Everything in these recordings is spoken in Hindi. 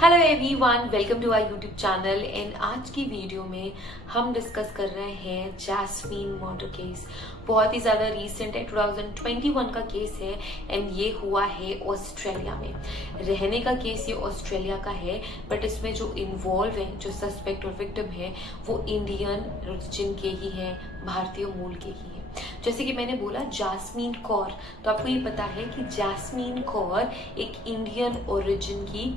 Hello everyone, welcome to our YouTube channel. And आज की वीडियो में हम डिस्कस कर रहे हैं जैस्मीन मर्डर केस। बहुत ही ज़्यादा रीसेंट है, 2021 का केस है एंड ये हुआ है ऑस्ट्रेलिया में। रहने का केस ये ऑस्ट्रेलिया का है, बट इसमें जो इन्वॉल्व है, जो सस्पेक्ट और विक्टिम है, वो इंडियन ओरिजिन के ही हैं, भारतीय मूल के ही हैं। जैसे कि मैंने बोला जैस्मीन कौर, तो आपको ये पता है कि जैस्मीन कौर एक इंडियन ओरिजिन की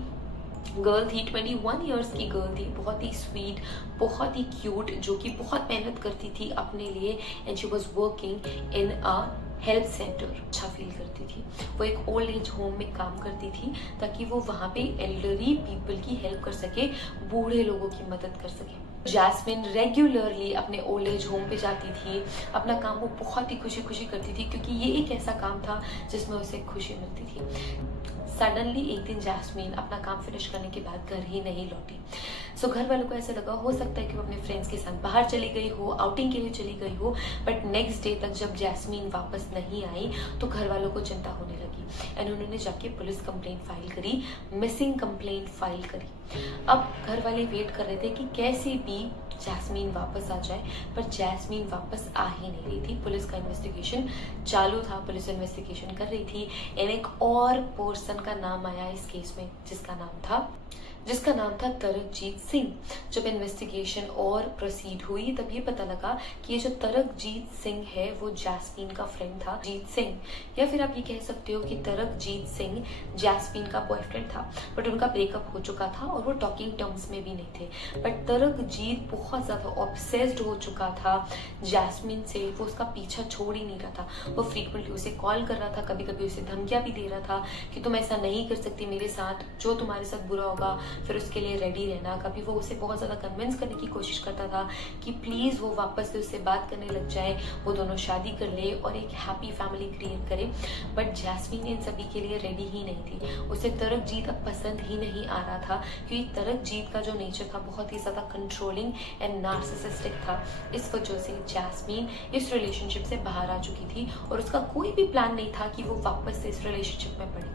गर्ल थी, 21 इयर्स की गर्ल थी, बहुत ही स्वीट, बहुत ही क्यूट, जो कि बहुत मेहनत करती थी अपने लिए। And she was working in a health centre. अच्छा फील करती थी। वो एक ओल्ड एज होम में काम करती थी ताकि वो वहाँ पे एल्डरली पीपल की हेल्प कर सके, बूढ़े लोगों की मदद कर सके। जैस्मिन रेगुलरली अपने ओल्ड एज होम पे जाती थी। अपना काम वो बहुत ही खुशी खुशी करती थी, क्योंकि ये एक ऐसा काम था जिसमें उसे खुशी मिलती थी। सडनली एक दिन जैस्मीन अपना काम फिनिश करने के बाद घर ही नहीं लौटी। सो घर वालों को ऐसा लगा, हो सकता है कि वो अपने फ्रेंड्स के साथ बाहर चली गई हो, आउटिंग के लिए चली गई हो। बट नेक्स्ट डे तक जब जैस्मीन वापस नहीं आई तो घर वालों को चिंता होने लगी एंड उन्होंने जाके पुलिस कंप्लेंट फाइल करी, मिसिंग कंप्लेंट फाइल करी। अब घर वाले वेट कर रहे थे कि कैसे भी जैस्मीन वापस आ जाए, पर जैस्मीन वापस आ ही नहीं रही थी। पुलिस का इन्वेस्टिगेशन चालू था, पुलिस इन्वेस्टिगेशन कर रही थी एंड एक और पर्सन का नाम आया इस केस में, जिसका नाम था तरकजीत सिंह। जब इन्वेस्टिगेशन और प्रोसीड हुई तब ये पता लगा कि ये जो तरकजीत सिंह है वो जैस्मीन का फ्रेंड था। जीत सिंह, या फिर आप ये कह सकते हो कि तरकजीत सिंह जैस्मीन का बॉयफ्रेंड था, बट उनका ब्रेकअप हो चुका था और वो टॉकिंग टर्म्स में भी नहीं थे। बट तरकजीत बहुत ज्यादा ऑब्सेस्ड हो चुका था जैस्मीन से, वो उसका पीछा छोड़ ही नहीं रहा था। वो फ्रीक्वेंटली उसे कॉल कर रहा था, कभी कभी उसे धमकियां भी दे रहा था कि तुम ऐसा नहीं कर सकती मेरे साथ, जो तुम्हारे साथ बुरा होगा फिर उसके लिए रेडी रहना। कभी वो उसे बहुत ज्यादा कन्विंस करने की कोशिश करता था कि प्लीज वो वापस से उससे बात करने लग जाए, वो दोनों शादी कर ले और एक हैप्पी फैमिली क्रिएट करे। बट जैस्मीन इन सभी के लिए रेडी ही नहीं थी। उसे तरकजीत अब पसंद ही नहीं आ रहा था, क्योंकि तरकजीत का जो नेचर था बहुत ही ज्यादा कंट्रोलिंग एंड नार्सिसिस्टिक था। इस वजह से जैस्मीन इस रिलेशनशिप से बाहर आ चुकी थी और उसका कोई भी प्लान नहीं था कि वो वापस से इस रिलेशनशिप में पड़े।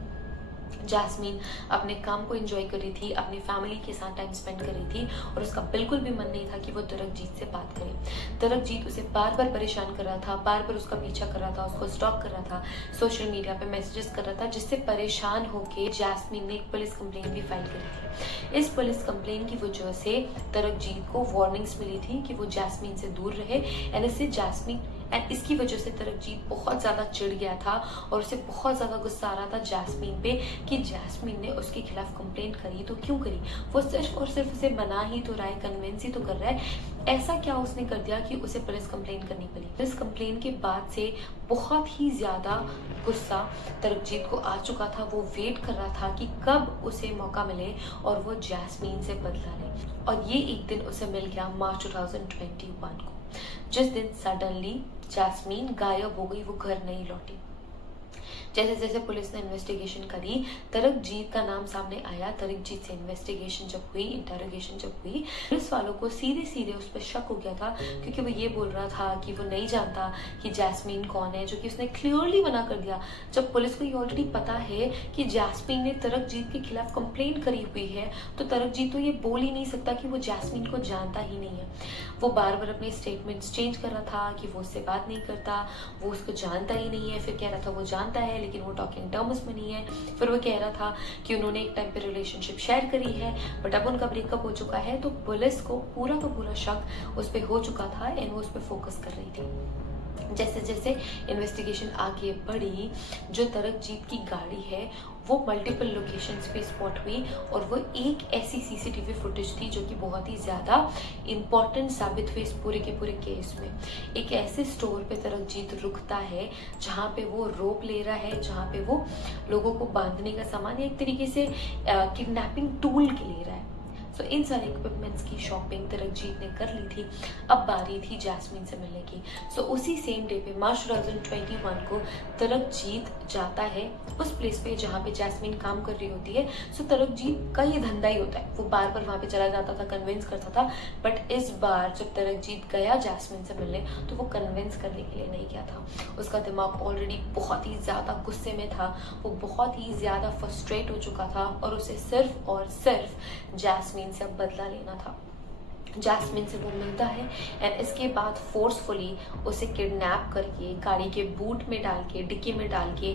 जैस्मीन अपने काम को एंजॉय कर रही थी, अपनी फैमिली के साथ टाइम स्पेंड कर रही थी और उसका बिल्कुल भी मन नहीं था कि वो तरकजीत से बात करे। तरकजीत उसे बार बार परेशान कर रहा था, बार बार उसका पीछा कर रहा था, उसको स्टॉक कर रहा था, सोशल मीडिया पे मैसेजेस कर रहा था, जिससे परेशान होके जैस्मीन ने एक पुलिस कंप्लेंट भी फाइल करी थी। इस पुलिस कंप्लेंट की वजह से तरकजीत को वार्निंग्स मिली थी कि वो जैस्मीन से दूर रहे एंड इसकी वजह से तरकजीत बहुत ज्यादा चिढ़ गया था और उसे बहुत ज्यादा गुस्सा आ रहा था जैस्मीन पे कि जैस्मीन ने उसके खिलाफ कंप्लेंट करी तो क्यों करी। वो सिर्फ और सिर्फ उसे मना ही तो रहा है, कन्विंस ही तो कर रहा है। ऐसा क्या उसने कर दिया कि उसे पुलिस कंप्लेंट करनी पड़ी। पुलिस कंप्लेंट के बाद से बहुत ही ज्यादा गुस्सा तरकजीत को आ चुका था। वो वेट कर रहा था कि कब उसे मौका मिले और वो जैस्मीन से बदला ले। और ये एक दिन उसे मिल गया मार्च 2021 को, जिस दिन सडनली जैस्मीन गायब हो गई, वो घर नहीं लौटी। जैसे जैसे पुलिस ने इन्वेस्टिगेशन करी, तरकजीत का नाम सामने आया। तरकजीत से इन्वेस्टिगेशन जब हुई, इंटरोगेशन जब हुई, पुलिस वालों को सीधे सीधे उस पर शक हो गया था, क्योंकि वो ये बोल रहा था कि वो नहीं जानता कि जैस्मीन कौन है, जो कि उसने क्लियरली मना कर दिया। जब पुलिस को ये ऑलरेडी पता है कि जैस्मीन ने तरकजीत के खिलाफ कंप्लेंट करी हुई है, तो तरकजीत तो ये बोल ही नहीं सकता कि वो जैस्मीन को जानता ही नहीं है। वो बार बार अपने स्टेटमेंट्स चेंज कर रहा था कि वो उससे बात नहीं करता, वो उसको जानता ही नहीं है। फिर कह रहा था वो जानता है लेकिन वो टॉकिंग टर्म्स में नहीं है। फिर वो कह रहा था कि उन्होंने एक टाइम पे रिलेशनशिप शेयर करी है, बट अब उनका ब्रेकअप हो चुका है। तो पुलिस को पूरा का पूरा शक उस पर हो चुका था एंड वो उस पर फोकस कर रही थी। जैसे जैसे इन्वेस्टिगेशन आगे बढ़ी, जो तरकजीत की गाड़ी है वो मल्टीपल लोकेशंस पे स्पॉट हुई और वो एक ऐसी सीसीटीवी फुटेज थी जो कि बहुत ही ज़्यादा इम्पॉर्टेंट साबित हुई इस पूरे के पूरे केस में। एक ऐसे स्टोर पे तरकजीत रुकता है जहाँ पे वो रोप ले रहा है, जहाँ पे वो लोगों को बांधने का सामान या एक तरीके से किडनैपिंग टूल के ले रहा है। तो इन सारे इक्विपमेंट गारमेंट्स की शॉपिंग तरकजीत ने कर ली थी, अब बारी थी जैस्मीन से मिलने की। सो उसी सेम डे पे मार्च 2021 को तरकजीत जाता है उस प्लेस पे जहाँ पे जैस्मीन काम कर रही होती है। सो तरकजीत का ये धंधा ही होता है, वो बार बार वहाँ पे चला जाता था, कन्विंस करता था। बट इस बार जब तरकजीत गया जैस्मीन से मिलने तो वो कन्विंस करने के लिए नहीं गया था। उसका दिमाग ऑलरेडी बहुत ही ज़्यादा गुस्से में था, वो बहुत ही ज़्यादा फ्रस्ट्रेट हो चुका था और उसे सिर्फ और सिर्फ जैस्मीन से अब बदला लेना था। जैस्मीन से वो मिलता है एंड इसके बाद फोर्सफुली उसे किडनैप करके गाड़ी के बूट में डाल के, डिक्की में डाल के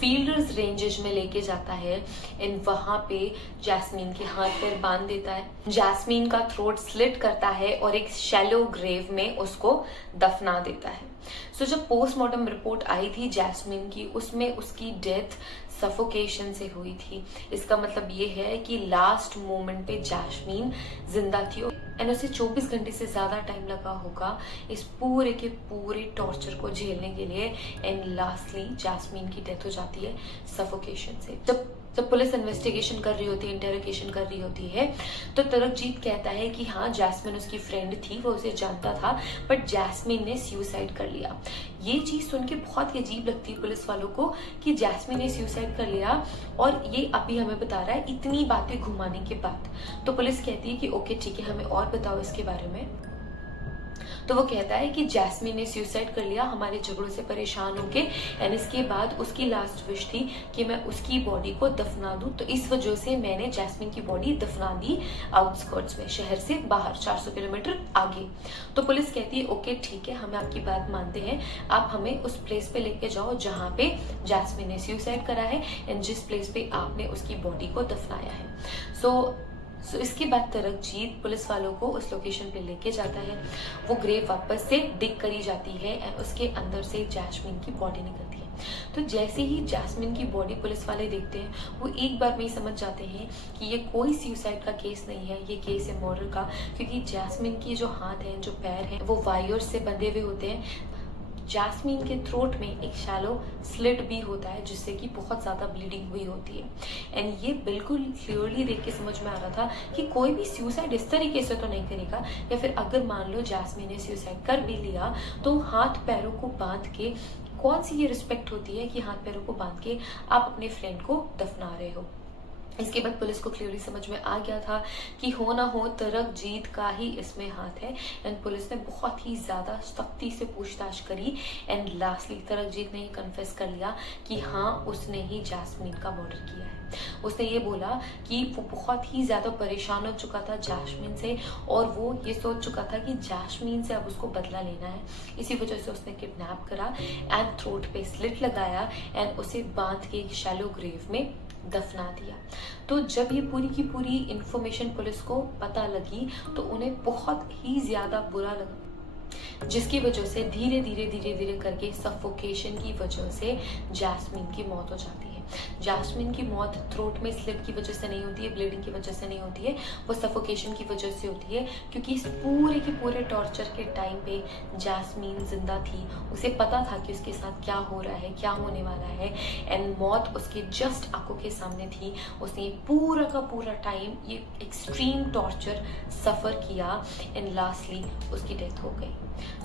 फील्डर्स रेंजेस में लेके जाता है एंड वहां पे जैस्मीन के हाथ पैर बांध देता है, जैस्मीन का थ्रोट स्लिट करता है और एक शैलो ग्रेव में उसको दफना देता है। सो जब पोस्टमार्टम रिपोर्ट आई थी जैस्मीन की, उसमें उसकी डेथ सफोकेशन से हुई थी। इसका मतलब ये है कि लास्ट मोमेंट पे जैस्मीन जिंदा थी एंड उसे 24 घंटे से ज्यादा टाइम लगा होगा इस पूरे के पूरे टॉर्चर को झेलने के लिए एंड लास्टली जैस्मीन की डेथ हो जाती है सफोकेशन से। जब पुलिस इन्वेस्टिगेशन कर रही होती है, इंटेरोगेशन कर रही होती है, तो तरकजीत कहता है कि हाँ जैस्मीन उसकी फ्रेंड थी, वो उसे जानता था, बट जैस्मीन ने सुसाइड कर लिया। ये चीज सुन के बहुत ही अजीब लगती है पुलिस वालों को कि जैस्मीन ने सुसाइड कर लिया और ये अभी हमें बता रहा है इतनी बातें घुमाने के बाद। तो पुलिस कहती है कि ओके ठीक है, हमें और बताओ इसके बारे में। तो वो कहता है कि जैस्मीन ने सुसाइड कर लिया हमारे झगड़ों से परेशान होके एंड इसके बाद उसकी लास्ट विश थी कि मैं उसकी बॉडी को दफना दूं, तो इस वजह से मैंने जैस्मीन की बॉडी दफना दी आउटस्कर्ट्स में, शहर से बाहर 400 किलोमीटर आगे। तो पुलिस कहती है ओके ठीक है, हमें आपकी बात मानते हैं, आप हमें उस प्लेस पे लेके जाओ जहाँ पे जैस्मीन ने सुसाइड करा है एंड जिस प्लेस पे आपने उसकी बॉडी को दफनाया है। सो इसके बाद तरकजीत पुलिस वालों को उस लोकेशन पे लेके जाता है। वो ग्रेव वापस से डिग करी जाती है एंड उसके अंदर से जैस्मीन की बॉडी निकलती है। तो जैसे ही जैस्मीन की बॉडी पुलिस वाले देखते हैं, वो एक बार में ही समझ जाते हैं कि ये कोई सुसाइड का केस नहीं है, ये केस है मर्डर का, क्योंकि जैस्मीन की जो हाथ हैं, जो पैर हैं, वो वायर्स से बंधे हुए होते हैं। जैस्मीन के थ्रोट में एक शैलो स्लिट भी होता है जिससे कि बहुत ज्यादा ब्लीडिंग हुई होती है एंड ये बिल्कुल क्लियरली देख के समझ में आ रहा था कि कोई भी सुसाइड इस तरीके से तो नहीं करेगा, या फिर अगर मान लो जैस्मीन ने सुसाइड कर भी लिया तो हाथ पैरों को बांध के, कौन सी ये रिस्पेक्ट होती है कि हाथ पैरों को बांध के आप अपने फ्रेंड को दफना रहे हो। इसके बाद पुलिस को क्लियरली समझ में आ गया था कि हो ना हो तरकजीत का ही इसमें हाथ है एंड पुलिस ने बहुत ही ज्यादा सख्ती से पूछताछ करी एंड लास्टली तरकजीत ने ये कन्फेस कर लिया कि हाँ उसने ही जैस्मीन का मर्डर किया है। उसने ये बोला कि वो बहुत ही ज्यादा परेशान हो चुका था जैस्मीन से और वो ये सोच चुका था कि जैस्मीन से अब उसको बदला लेना है, इसी वजह से उसने किडनैप करा एंड थ्रोट पे स्लिट लगाया एंड उसे बांध के एक शैलो ग्रेव में दफना दिया। तो जब ये पूरी की पूरी इंफॉर्मेशन पुलिस को पता लगी तो उन्हें बहुत ही ज्यादा बुरा लगा, जिसकी वजह से धीरे धीरे करके सफोकेशन की वजह से जैस्मीन की मौत हो जाती है। जैस्मीन की मौत थ्रोट में स्लिट की वजह से नहीं होती है, ब्लीडिंग की वजह से नहीं होती है, वो सफोकेशन की वजह से होती है, क्योंकि इस पूरे के पूरे टॉर्चर के टाइम पे जैस्मीन जिंदा थी। उसे पता था कि उसके साथ क्या हो रहा है, क्या होने वाला है एंड मौत उसके जस्ट आंखों के सामने थी। उसने पूरा का पूरा टाइम ये एक्सट्रीम टॉर्चर सफर किया एंड लास्टली उसकी डेथ हो गई।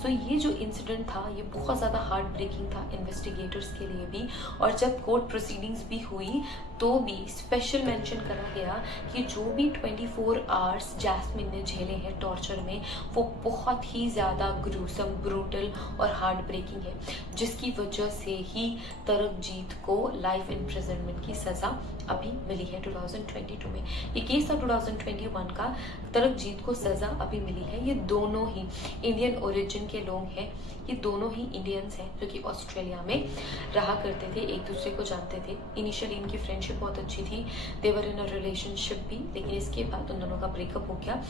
सो ये जो इंसिडेंट था ये बहुत ज़्यादा हार्ट ब्रेकिंग था इन्वेस्टिगेटर्स के लिए भी, और जब कोर्ट प्रोसीडिंग्स भी हुई तो भी स्पेशल मेंशन करा गया कि जो भी 24 आवर्स जैस्मीन ने झेले हैं टॉर्चर में वो बहुत ही ज़्यादा ग्रूसम, ब्रूटल और हार्ट ब्रेकिंग है, जिसकी वजह से ही तरकजीत को लाइफ इम्प्रिजनमेंट की सज़ा अभी मिली है 2022 में। ये केस था 2021 का, तरकजीत को सज़ा अभी मिली है। ये दोनों ही इंडियन ओरिजिन के लोग हैं, ये दोनों ही इंडियंस हैं जो कि ऑस्ट्रेलिया में रहा करते थे, एक दूसरे को जानते थे। इनिशियली इनकी फ्रेंडशिप बहुत अच्छी थी, देवर इन अ रिलेशनशिप भी, लेकिन इसके बाद उन दोनों का ब्रेकअप हो गया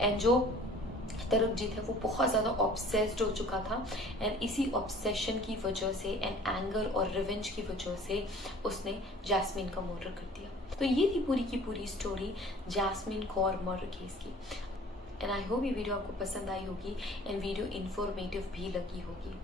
एंड जो तरकजीत है वो बहुत ज़्यादा ऑब्सेस्ड हो चुका था एंड इसी ऑब्सेशन की वजह से एंड एंगर और रिवेंज की वजह से उसने जैस्मीन का मर्डर कर दिया। तो ये थी पूरी की पूरी story jasmine Kaur murder case की एंड आई होप ये वीडियो आपको पसंद आई होगी एंड वीडियो इन्फॉर्मेटिव भी लगी होगी।